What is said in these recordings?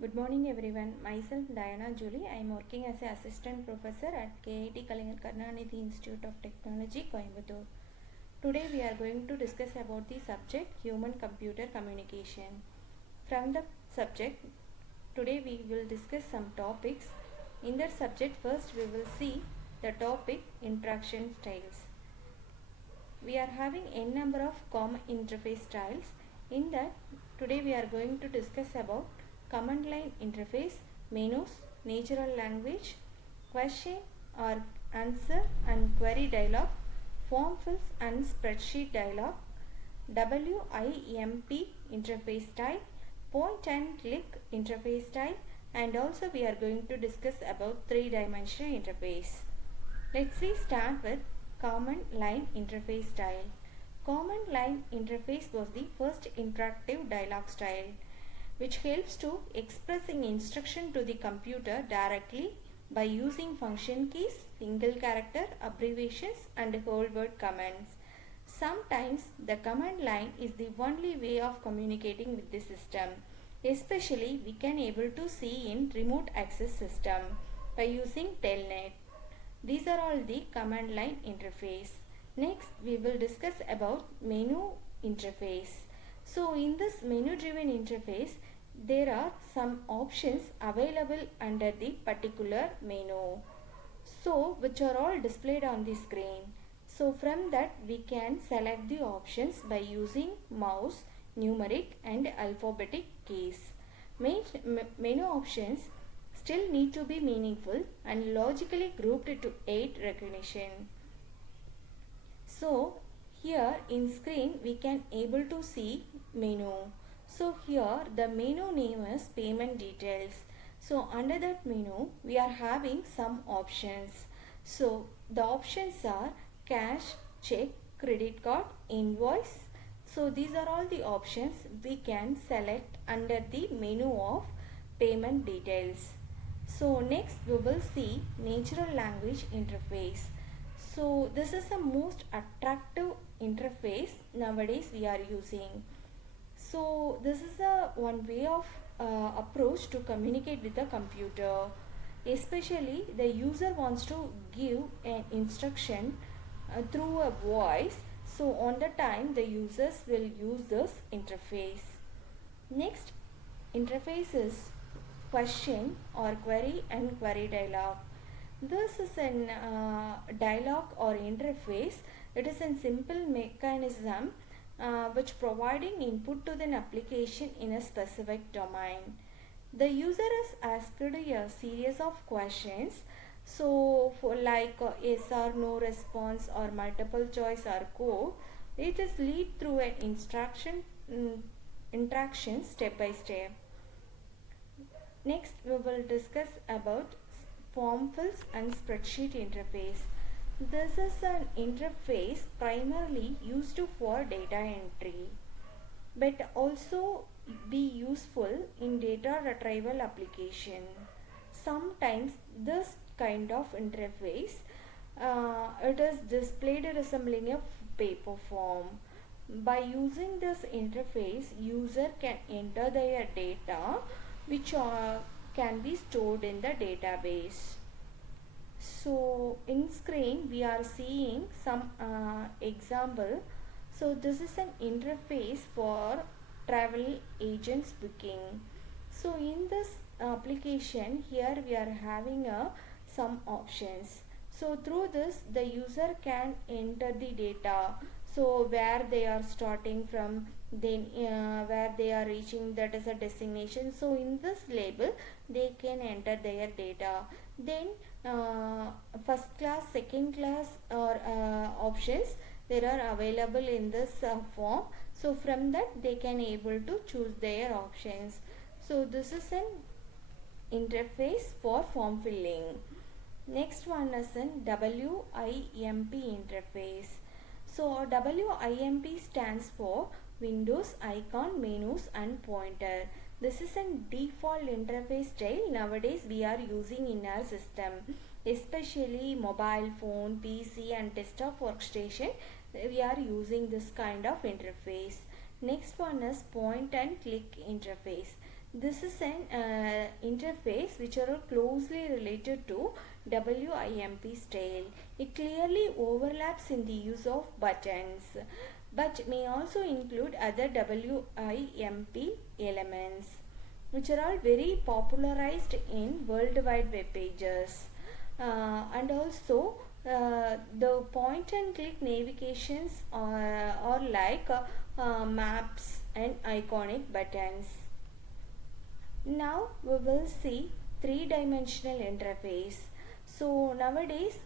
Good morning everyone. Myself Diana Julie. I am working as an assistant professor at KIT Karnanidhi Institute of Technology, Coimbatore. Today we are going to discuss about the subject human computer communication. From the subject, today we will discuss some topics. In that subject, first we will see the topic interaction styles. We are having n number of common interface styles. In that, today we are going to discuss about command line interface, menus, natural language, question or answer and query dialog, form fills and spreadsheet dialog, WIMP interface style, point and click interface style, and also we are going to discuss about three-dimensional interface. Let's start with command line interface style. Command line interface was the first interactive dialog style which helps to expressing instruction to the computer directly by using function keys, single character, abbreviations and whole word commands. Sometimes the command line is the only way of communicating with the system. Especially we can able to see in remote access system by using telnet. These are all the command line interface. Next we will discuss about menu interface. So in this menu driven interface there are some options available under the particular menu. So which are all displayed on the screen. So from that we can select the options by using mouse, numeric and alphabetic keys. Menu options still need to be meaningful and logically grouped to aid recognition. So here in screen we can able to see menu. So here the menu name is payment details. So under that menu we are having some options. So the options are cash, check, credit card, invoice. So these are all the options we can select under the menu of payment details. So next we will see natural language interface. So this is the most attractive interface nowadays we are using. So this is a one way of approach to communicate with the computer. Especially the user wants to give an instruction through a voice. So on the time the users will use this interface. Next interface is question or query and query dialog. This is an dialog or interface. It is a simple mechanism which providing input to an application in a specific domain. The user is asked a series of questions. So for like yes or no response or multiple choice or code, it is lead through an interaction step by step. Next we will discuss about form fills and spreadsheet interface. This is an interface primarily used for data entry but also be useful in data retrieval application. Sometimes this kind of interface it is displayed resembling a paper form. By using this interface, user can enter their data which can be stored in the database. So in screen we are seeing some example. So this is an interface for travel agents booking. So in this application here we are having some options. So through this the user can enter the data. So where they are starting from, then where they are reaching, that is a destination. So in this label they can enter their data. Then first class, second class or options there are available in this form. So from that they can able to choose their options. So this is an interface for form filling. Next one is an WIMP interface. So WIMP stands for Windows Icon, Menus and Pointer. This is a default interface style nowadays we are using in our system, especially mobile phone, PC and desktop workstation. We are using this kind of interface. Next one is point and click interface. This is an interface which are closely related to WIMP style. It clearly overlaps in the use of buttons, but may also include other WIMP elements, which are all very popularized in World Wide Web pages. And also the point and click navigations are like maps and iconic buttons. Now we will see three-dimensional interface. So nowadays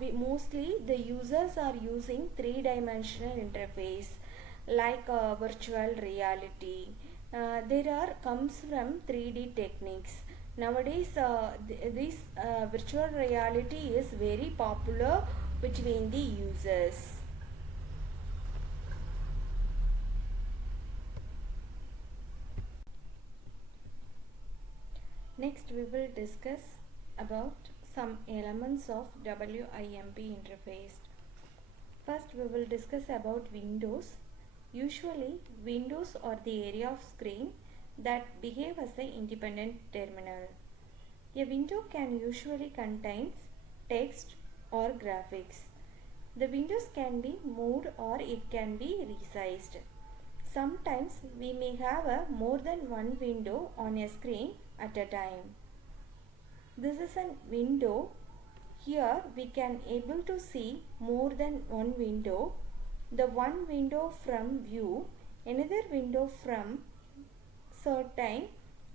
we mostly the users are using three-dimensional interface like virtual reality. There are comes from 3D techniques. Nowadays this virtual reality is very popular between the users. Next we will discuss about some elements of WIMP interface. First we will discuss about windows. Usually windows are the area of screen that behave as an independent terminal. A window can usually contain text or graphics. The windows can be moved or it can be resized. Sometimes we may have more than one window on a screen at a time. This is a window. Here we can able to see more than one window. The one window from view, another window from certain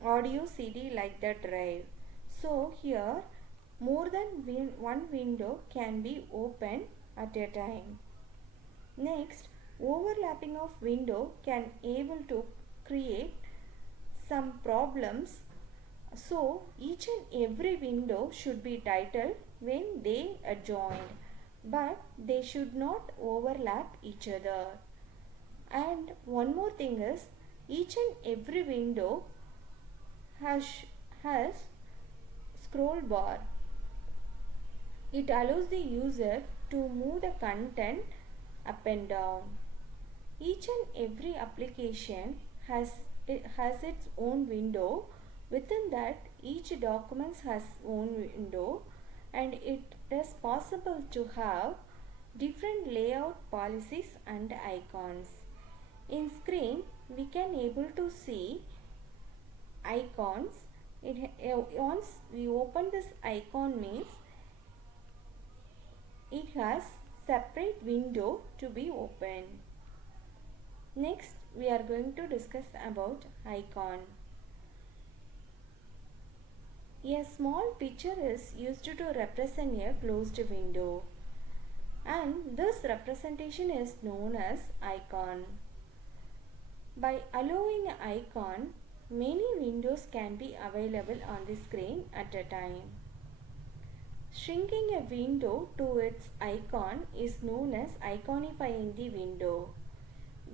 audio CD like the drive. So here more than one window can be opened at a time. Next, overlapping of window can able to create some problems. So each and every window should be titled when they are joined, but they should not overlap each other. And one more thing is, each and every window has scroll bar. It allows the user to move the content up and down. Each and every application has its own window. Within that, each document has own window, and it is possible to have different layout policies and icons. In screen, we can able to see icons. Once we open this icon means it has separate window to be opened. Next we are going to discuss about icon. A small picture is used to represent a closed window, and this representation is known as icon. By allowing an icon, many windows can be available on the screen at a time. Shrinking a window to its icon is known as iconifying the window.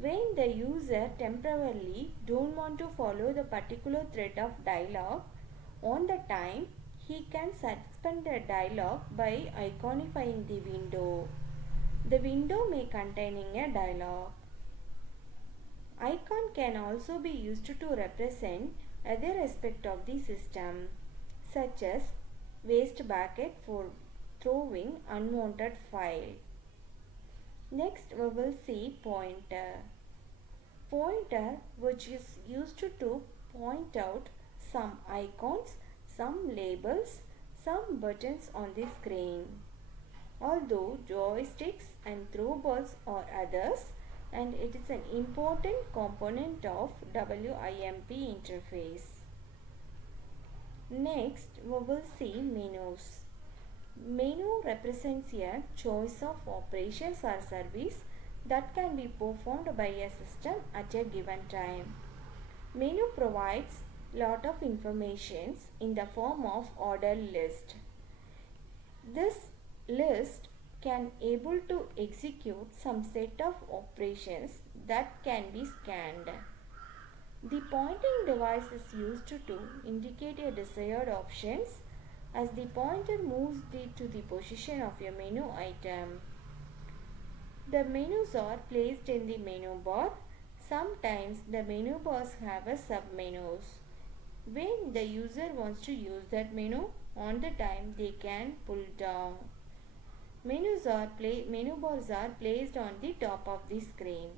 When the user temporarily don't want to follow the particular thread of dialogue on the time, he can suspend the dialogue by iconifying the window. The window may containing a dialogue. Icon can also be used to represent other aspect of the system, such as waste bucket for throwing unwanted file. Next we will see pointer. Pointer, which is used to point out some icons, some labels, some buttons on the screen. Although joysticks and throwballs are others, and it is an important component of WIMP interface. Next we will see menus. Menu represents a choice of operations or service that can be performed by a system at a given time. Menu provides lot of information in the form of order list. This list can able to execute some set of operations that can be scanned. The pointing device is used to indicate a desired options as the pointer moves to the position of a menu item. The menus are placed in the menu bar. Sometimes the menu bars have a sub-menus. When the user wants to use that menu, on the time they can pull down. Menu bars are placed on the top of the screen.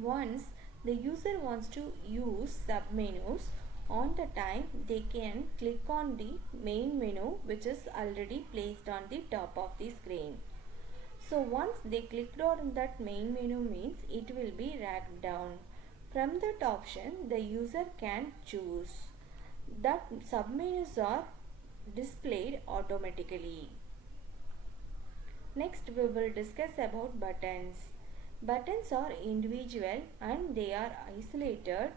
Once the user wants to use submenus, on the time they can click on the main menu which is already placed on the top of the screen. So once they clicked on that main menu means it will be dragged down. From that option the user can choose that submenus are displayed automatically. Next we will discuss about buttons. Buttons are individual and they are isolated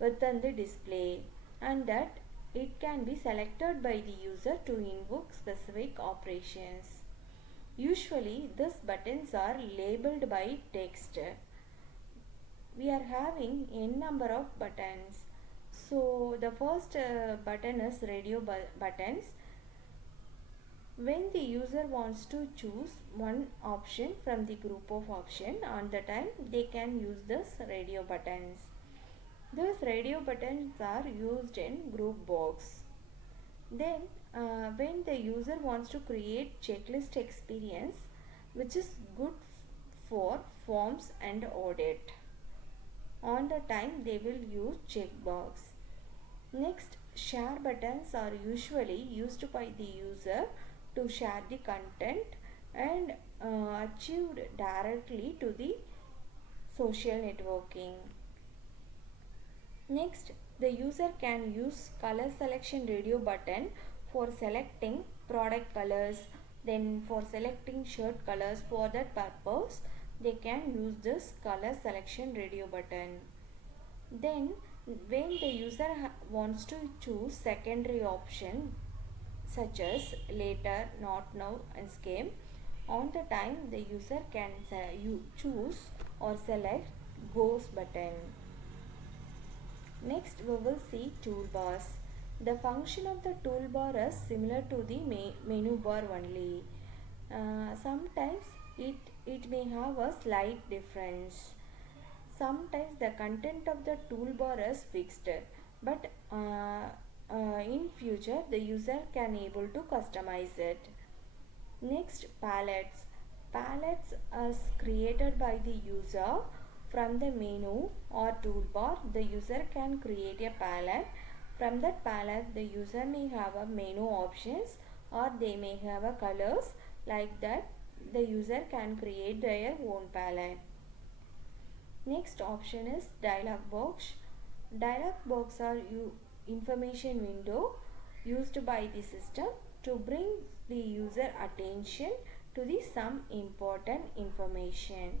within the display, and that it can be selected by the user to invoke specific operations. Usually these buttons are labeled by text. We are having n number of buttons. So the first button is radio buttons. When the user wants to choose one option from the group of option, on the time they can use this radio buttons. These radio buttons are used in group box. Then when the user wants to create checklist experience which is good for forms and audit, on the time they will use checkbox. Next, share buttons are usually used by the user to share the content and achieved directly to the social networking. Next, the user can use color selection radio button for selecting product colors. Then for selecting shirt colors, for that purpose they can use this color selection radio button. Then when the user wants to choose secondary option such as later, not now and scheme, on the time the user can choose or select goes button. Next we will see toolbars. The function of the toolbar is similar to the menu bar only. Sometimes it may have a slight difference. Sometimes the content of the toolbar is fixed, but in future the user can able to customize it. Next, palettes. Palettes is created by the user from the menu or toolbar. The user can create a palette. From that palette the user may have a menu options or they may have a colors. Like that the user can create their own palette. Next option is dialog box. Dialog box are information window used by the system to bring the user attention to the some important information.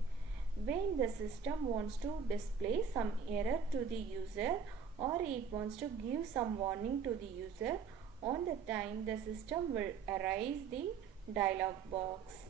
When the system wants to display some error to the user or it wants to give some warning to the user, on the time the system will arise the dialog box.